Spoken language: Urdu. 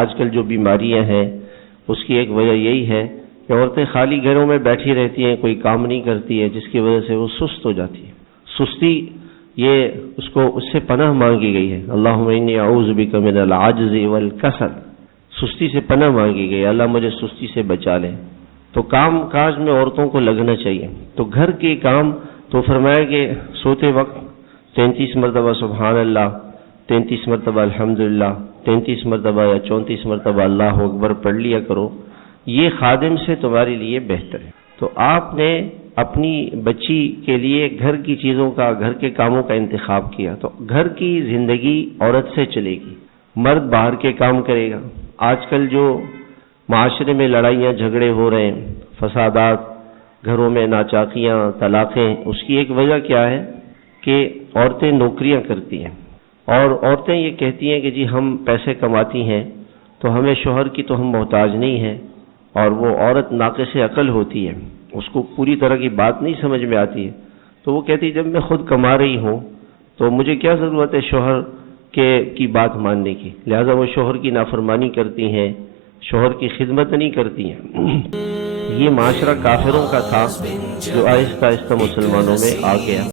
آج کل جو بیماریاں ہیں اس کی ایک وجہ یہی ہے کہ عورتیں خالی گھروں میں بیٹھی رہتی ہیں، کوئی کام نہیں کرتی ہے، جس کی وجہ سے وہ سست ہو جاتی ہے۔ سستی یہ اس سے پناہ مانگی گئی ہے، اللہم انی اعوذ بک من العجز والکسل، سستی سے پناہ مانگی گئی، اللہ مجھے سستی سے بچا لے۔ تو کام کاج میں عورتوں کو لگنا چاہیے۔ تو گھر کے کام تو فرمایا کہ سوتے وقت 33 مرتبہ سبحان اللہ، 33 مرتبہ الحمدللہ، 33 مرتبہ یا 34 مرتبہ اللہ اکبر پڑھ لیا کرو، یہ خادم سے تمہارے لیے بہتر ہے۔ تو آپ نے اپنی بچی کے لیے گھر کی چیزوں کا، گھر کے کاموں کا انتخاب کیا، تو گھر کی زندگی عورت سے چلے گی، مرد باہر کے کام کرے گا۔ آج کل جو معاشرے میں لڑائیاں جھگڑے ہو رہے ہیں، فسادات، گھروں میں ناچاکیاں، طلاقیں، اس کی ایک وجہ کیا ہے کہ عورتیں نوکریاں کرتی ہیں، اور عورتیں یہ کہتی ہیں کہ جی ہم پیسے کماتی ہیں تو ہمیں شوہر کی تو ہم محتاج نہیں ہیں، اور وہ عورت ناقص عقل ہوتی ہے، اس کو پوری طرح کی بات نہیں سمجھ میں آتی ہے، تو وہ کہتی ہے جب میں خود کما رہی ہوں تو مجھے کیا ضرورت ہے شوہر کی بات ماننے کی، لہذا وہ شوہر کی نافرمانی کرتی ہیں، شوہر کی خدمت نہیں کرتی ہیں۔ یہ معاشرہ کافروں کا تھا جو آہستہ آہستہ مسلمانوں میں آ گیا۔